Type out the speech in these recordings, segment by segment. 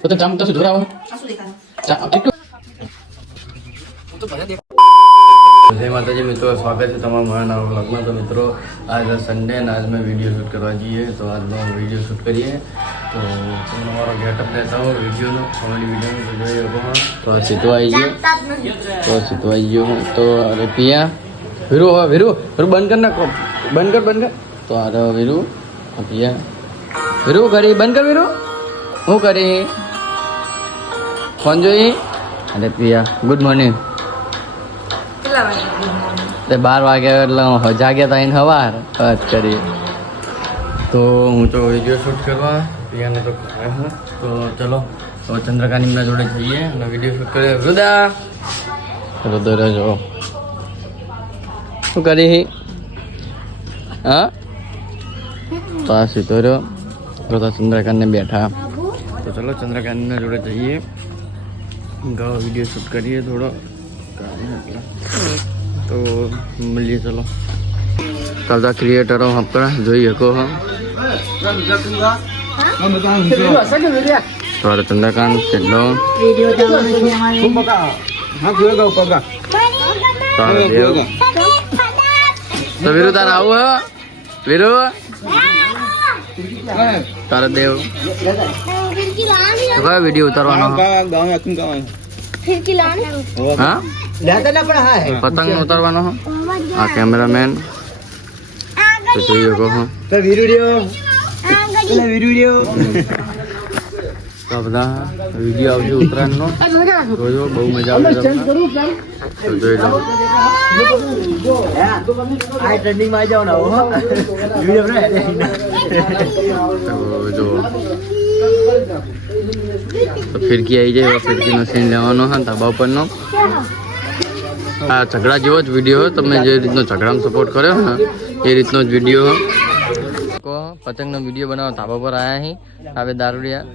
તો ચામ તો સુધરાવો ચા કેટલું જય માતાજી મિત્રો, સ્વાગત છે તમારા મારા નવા વ્લોગમાં। તો મિત્રો આજ સન્ડે અને આજ મેં વિડીયો શૂટ કરવા જઈએ તો આજનો વિડીયો શૂટ કરીએ તો તમારો ગેટઅપ લેતા હો વિડીયોનો કોમેડી વિડીયોનો તો જોઈ શકો। તો સીધો આવી ગયો તો અરે પિયા વીરુ હવે વીરુ બંધ કર નાખો, બંધ કર તો અરે વીરુ પિયા વીરુ કરી બંધ કર વીરુ હું કરી ફોન જોઈ અરે પિયા ગુડ મોર્નિંગ 12 વાગ્યા એટલે જાગ્યા હતા એને સવાર વાત કરી તો હું તો વિડીયો શૂટ કરવા પિયાને તો તો ચલો તો ચંદ્રકાંતના જોડે જઈએ અને વિડીયો શૂટ કરીએ। રુદ્ર જો શું કરી હા તો આ સીધો રહ્યો તો ચંદ્રકાંતને બેઠા તો ચલો ચંદ્રકાંતના જોડે જઈએ વિડીયો શૂટ કરીએ થોડો तो मिलिए चलो कदा क्रिएटरो अपना जोई हको हम तो चंद्रकांत चलो वीडियो तो वीरू तार आऊ है वीरू तारा देव तो क्या वीडियो उतारवानो हाँ पतंग उतारवानो हो आ कैमरामैन तो જોઈએ કો હો તો વિડિયો તો બધા વિડિયો આવજો ઉતરાણનો જોજો બહુ મજા આવે તમને તો જોઈ લો આ ટ્રેન્ડિંગ માં જાવ ના હો વિડિયો રે તો જો તો ફિરકી આવી જાય ફિરકીનો સીન લેવાનો હા ધાબા ઉપરનો આ ઝઘડા જેવો જ વિડીયો તમે જે રીતનો ઝઘડામાં સપોર્ટ કર્યો ને એ રીતનો જ વિડીયો કો પતંગનો વિડીયો બનાવો ધાબા પર આવ્યા અહીં હવે દારૂડિયા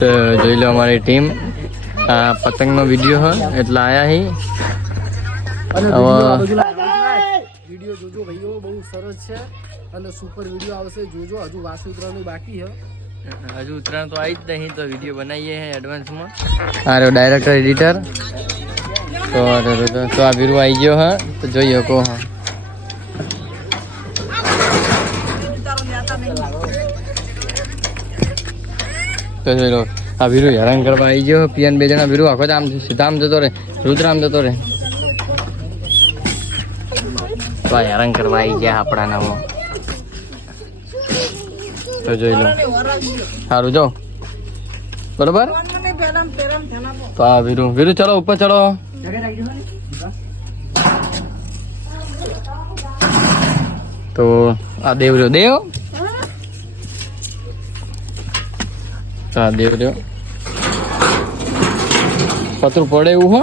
તો જોઈ લો અમારી ટીમ આ પતંગનો વિડીયો હોય એટલે આવ્યા અહીં વિડીયો જોજો ભાઈઓ બહુ સરસ છે અને સુપર વિડીયો આવશે જોજો હજુ વાસુ ઉતરવાનું બાકી છે હજુ ઉતરાણ તો આવી જ નહીં તો વિડીયો બનાવીએ हैं એડવાન્સમાં અરે ડાયરેક્ટર એડિટર તો આ વીરુ આવી ગયો હા તો જોઈ શકો હા તો જોઈ લો આ વીરુ હેરાન કરવા આવી ગયો પિયાન બે જણા વીરુ આખો આમ સીધા આમ જતો રહે રુદ્ર આમ જતો રહે તો આ હેરાન કરવા આવી ગયા આપણા નામમાં તો જોઈ લો સારું જાઓ બરોબર તો આ વીરુ ચલો ઉપર ચલો તો આ દેવ રહ્યો તો આ દેવ રહ્યો પતરું પડે એવું હો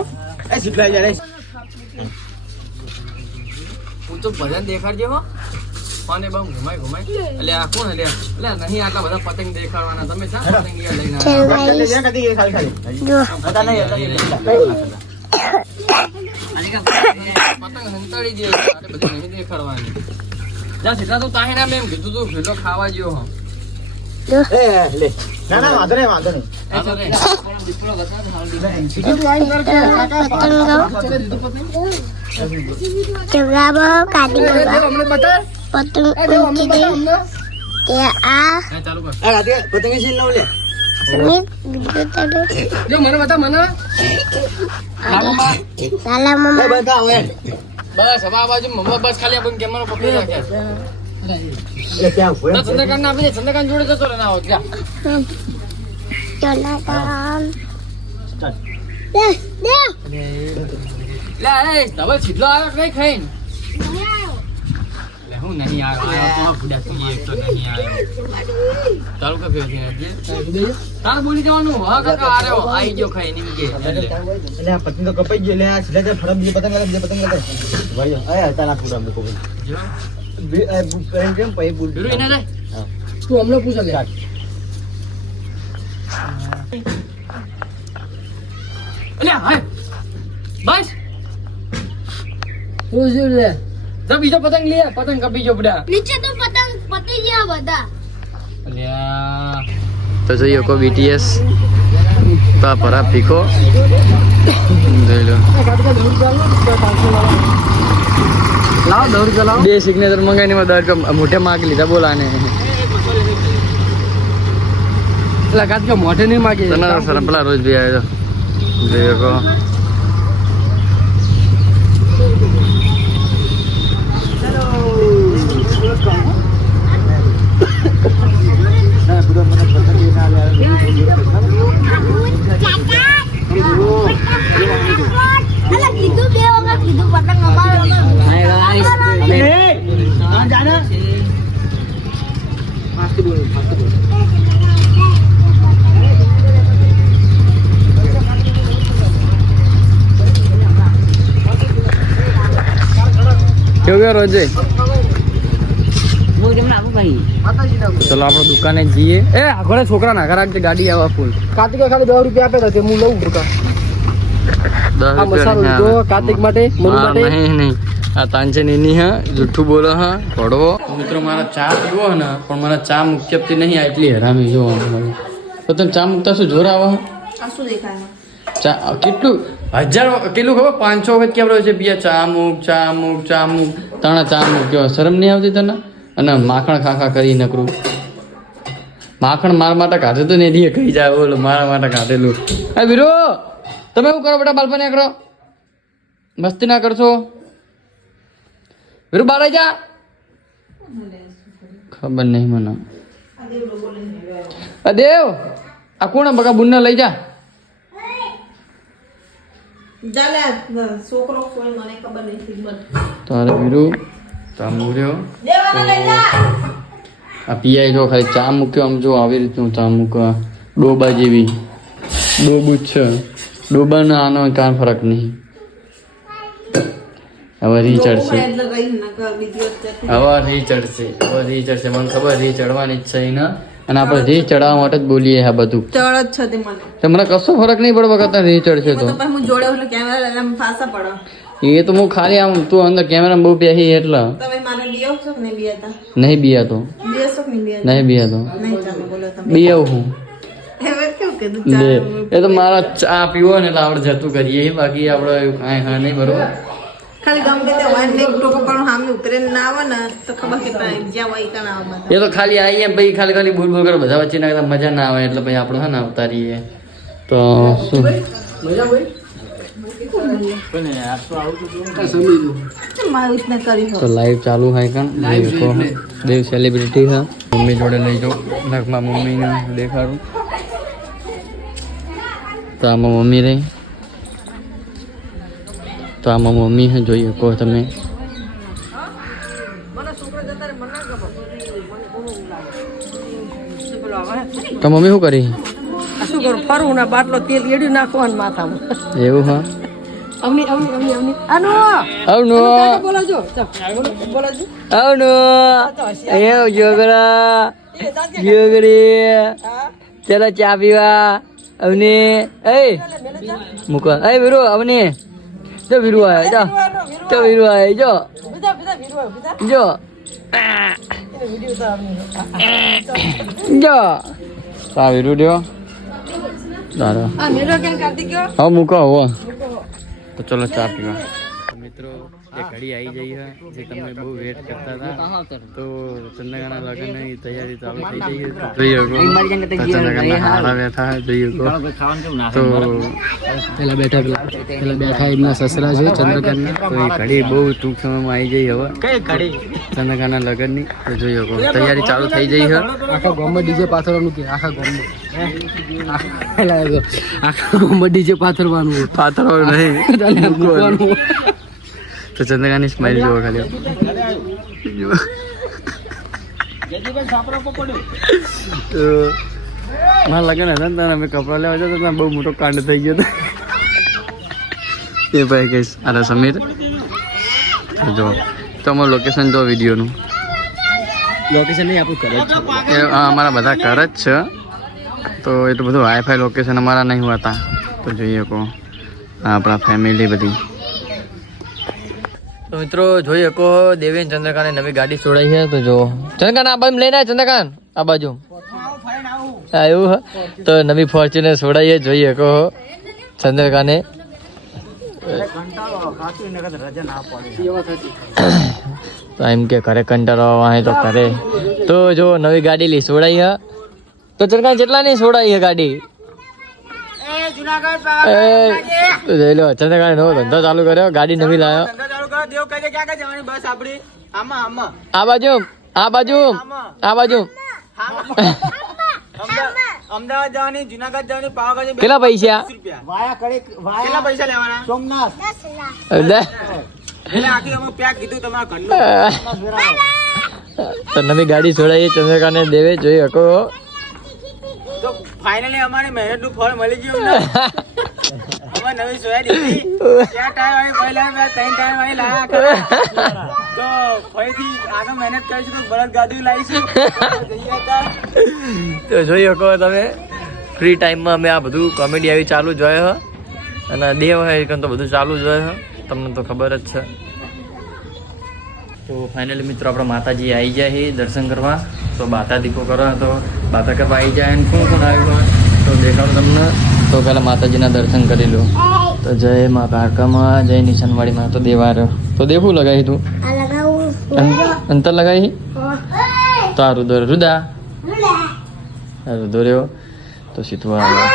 હું તો ભજન દેખાડજો હો પાને બમ ઘુમાય એટલે આ કોણ એટલે નહીં આટલા બધા પતંગ દેખાડવાના તમે શા પતંગ લઈને પતંગ હંતાડી દે બધી નહીં દેખાડવાની જા સીધા તો તાહે ના મેં કીધું તું ફેલો ખાવા જ્યો હો લે ના વાંધો નહીં દીપડો બતા બસ હવે આ બાજુ મમ્મા બસ ખાલી આપણને કેમેરો પકડી રાખ્યા ચંદ્રકાંત ના આપી ચંદ્રકાંત જોડે જતો રહે ના હોત ડબલ છીટલો આવ્યો કઈ ખાઈ હું નહીં આવ્યો બુડા તું એક તો નહીં આવ્યો ચાલુ કે ફેર તાર બોલી જવાનું હા કાકા આર્યો આવી ગયો ખાઈ નહીં કે એટલે આ પતંગ તો કપાઈ ગયો એટલે આ સીધા ફરમ જે પતંગ કરે ભાઈ આયા તારા પૂરા મે કોઈ જો બે કેમ પઈ બોલ તું એને તું હમણાં પૂછ લે અલ્યા હાય બસ શું છે લે તો બીજો પતંગ લે, પતંગ કપી જો બડા. નીચે તો પતંગ પતી ગયા બધા. અલ્યા તો જોઈએ કો BTS તા પરા પીકો જોઈ લો. લાવ 10 રૂપિયા લાવ. 2 સિગ્નેચર મંગાઈને માં 10 મોઢે માગ લીધા બોલાને. પેલા કાત કે મોઢે નહીં માગે. તને સર પેલા રોજ ભી આવે તો જોઈએ કો. અલા કીધું બે વખત કીધું પતંગ અમારો. કેવું ગયો રોજે? ચલો આપણે દુકાને જઈએ. એ આગળ છોકરા નાખા રાખજે, ગાડી આવા ફૂલ. કાર્તિક ખાલી 10 રૂપિયા આપે તો તે હું લઉં દુકાન. 10 આ મસાલો લીધો કાર્તિક માટે, મનુ માટે. નહીં આ તાંચે નીની હા જૂઠું બોલો હા ઘોડવો. મિત્રો મારા ચા પીવો ને પણ મારા ચા મુક્યપતી નહીં એટલી હરામી જો. તો તને ચા મૂકતા શું જોર આવે? ચા કેટલું 1000 કેટલું ખબર 500 વખત કેવડો છે પિયા ચા મૂક ચા મૂક ચા મૂક તાણા ચા મૂક. કેવો શરમ નહીં આવતી તને? અને માખણ ખા કરી નકરું માખણ મારા માટે કાઢે તો ને દીએ ખાઈ જાય. બોલો મારા માટે કાઢેલું. હા વીરો તમે શું કરો બેટા? બાલપણ કરો, મસ્તી ના કરશો. વીરો બહાર જા. ખબર નહીં મને. દેવ આ કોણ બકા બુનને લઈ જા. તારે વીરો તા મૂર્યો આ પીઆઈ જો ખાલી ચા મૂક્યો આમ જો આવી રીતનું ચા મૂકવા ડોબા જેવી ડોબું જ છે. ડોબાનો આનો કાંઈ ફરક નહીં. હવે રી ચડશે, હવે રી ચડશે મને ખબર. રી ચડવાની જ છે ને અને આપણે રી ચડાવવા માટે જ બોલીએ આ બધું. તમને કશો ફરક નહીં પડે વખત રી ચડશે તો. એ તો હું ખાલી આમ તું અંદર કેમેરા બહુ પ્યાહી એટલે નહીં બિયા તો નહીં બિયા તો બિયાવ હું એ તો મારા ચા પીવો ને એટલે આપણે જતું કરીએ. બાકી આપણે કાંઈ હા નહીં બરોબર. એ તો ખાલી આવીએ પછી ખાલી ખાલી બોલ બોલ કરે બધા વચ્ચે નાખતા મજા ના આવે એટલે પછી આપણે હા ને આવતા રહીએ તો શું. તો લાઈવ ચાલુ है कन देव सेलिब्रिटी है. मम्मी जोड़े लई जाओ नखमा मम्मी ने देखाड़ू तो आमा मम्मी रही तो आमा मम्मी है જોઈએ કહો તમે. તો મમ્મી શું કરી? શું કરું ફરવું ના બાટલો તેલ એડ્યું નાખવાનું માથામાં. એવું હા અવની આનો આવનો બોલાજો બોલાજો આવનો એ જોગરા જોગરી ચલો ચા પીવા. અવને એ મૂકો એ વીરુ અવને જો વીરુ આવે જો તો વીરુ આવે જો બીજા બીજા બીજા જો જો સા વીરુ દ્યો દાદા આ મેરો કેમ કાર્તિક ગયો હા મૂકો હો. તો ચલો ચા પીવા. મિત્રો એ ઘડી આવી જઈ છે જે તમે બહુ વેટ કરતા હતા. તો ચંદ્રકાના લગ્નની તૈયારી ચાલુ થઈ ગઈ છે. જોઈએ ચંદ્રકાના હારા બેઠા જોઈએ તો પેલા બેઠા એમના સસરા છે ચંદ્રકાંતના. તો એ ઘડી બહુ ટૂંક સમયમાં આવી જઈ. હવે કઈ ઘડી ચંદ્રકાના લગ્નની તો જોઈએ તૈયારી ચાલુ થઈ જઈ છે. આખા ગામમાં ડીજે પાથરવાનું કે આખા ગામમાં ડીજે પાથરવાનું નહીં તો ચંદ્રકાની સ્માઈલ જોવો ખાલી. તો મારા લગ્ન હતા ને અમે કપડાં લેવા જતા હતા બહુ મોટો કાંડ થઈ ગયો હતો. એ ભાઈ કહીશ અરે સમીર જો તમારું લોકેશન જો વિડીયોનું લોકેશન નહીં આપણું ઘર જ છે. એ અમારા બધા ઘર જ છે. તો એટલું બધું વાઈફાઈ લોકેશન અમારા નહીં હોતા. તો જોઈએ કહો આપણા ફેમિલી બધી તો મિત્રો જોઈ શકો દેવેન ચંદ્રકાને નવી ગાડી છોડાઈ છે તો જો ચંદ્રકાન આ બાજુ લઈને ચંદ્રકાન આ બાજુ હા એવું હે તો નવી ફોર્ચ્યુનર છોડાઈ છે જોઈ શકો ચંદ્રકાને તો એમ કે ઘરે કંટાળો આવે તો કરે તો જો નવી ગાડી લી છોડાઈ હે તો ચંદ્રકાન જેટલા ની છોડાઈ હે ગાડી જોઈ લો ચંદ્રકાને નવો ધંધો ચાલુ કર્યો ગાડી નવી લાવ્યો આ બાજુ આ બાજુ આ બાજુ અમદાવાદ જવાની જુનાગઢ જવાની પાવાગઢ કેટલા પૈસા કેટલા પૈસા લેવાના સોમનાથ એટલે આખી અમે પેક કીધું તમારા ઘરનું તો નવી ગાડી છોડાઈ ચંદ્રકાને દેવે જોઈ શકો તો ફાઇનલી અમારી મહેનત નું ફળ મળી ગયું અમે નવી સોયા દીધી ત્યાં ટાઈમ આવી પહેલા 3 ટાઈમ આવી લાયા તો ફરીથી આગળ મહેનત કરીશું તો બળદ ગાડી લાવીશું જઈએ હતા તો જોઈ શકો તમે ફ્રી ટાઈમમાં અમે આ બધું કોમેડી આવી ચાલુ જોયો અને દેવ હોય તો બધું ચાલુ જોયો તમને તો ખબર જ છે તો ફાઇનલી મિત્રો આપણા માતાજી આવી જાય છે દર્શન કરવા તો બાતા દીપો કરો તો બાતા કરવા આવી જાય અને કોણ આવ્યું હોય તો દેખાડો તમને તો પહેલાં માતાજીના દર્શન કરી લો તો જય મા કાકામાં જય નિશાનવાડીમાં તો દેવા રહ્યો તો દેવું લગાવી તું અંતર લગાવી તો આ રુદો રુદા રુદો રહ્યો તો સીધું આવ્યો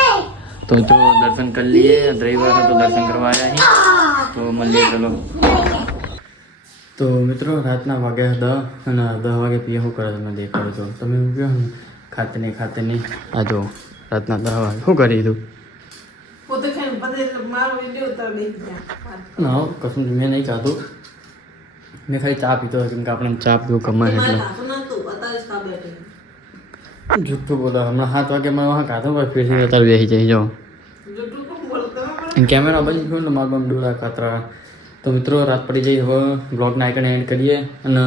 તો મિત્રો દર્શન કરી લઈએ રવિવાર તો દર્શન કરવા આવ્યા તો મળીએ ચલો તો મિત્રો રાતના વાગ્યા 10 અને 10 વાગે પીએ શું કરે તમે દેખાડો છો તમે એવું કહો ને ખાતે નહીં આ જો રાતના 10 વાગે શું કરી તું ના કશું મેં નહીં ખાધું મેં ખાલી ચા પીતો કેમ કે આપણે ચા પીવું ગમે એટલે જુઠ્ઠું બોલા હમણાં 7 વાગે મેં વहाँ ખાધો ભાઈ ફીરથી અત્યારે બેસી જાય જાઓ કેમેરા બની ગયો ને મારા ડોળા કાતરા તો મિત્રો રાત પડી જઈ હવે બ્લોગના આઇકન એડ કરીએ અને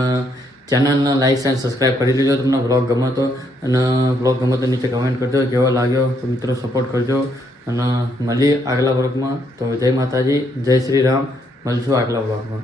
ચેનલને લાઈક અને સબસ્ક્રાઈબ કરી લેજો તમને બ્લોગ ગમે તો અને બ્લોગ ગમે તો નીચે કમેન્ટ કરજો કેવો લાગ્યો તો મિત્રો સપોર્ટ કરજો અને મળીએ આગલા બ્લોગમાં તો જય માતાજી જય શ્રી રામ મળશું આગલા બ્લોગમાં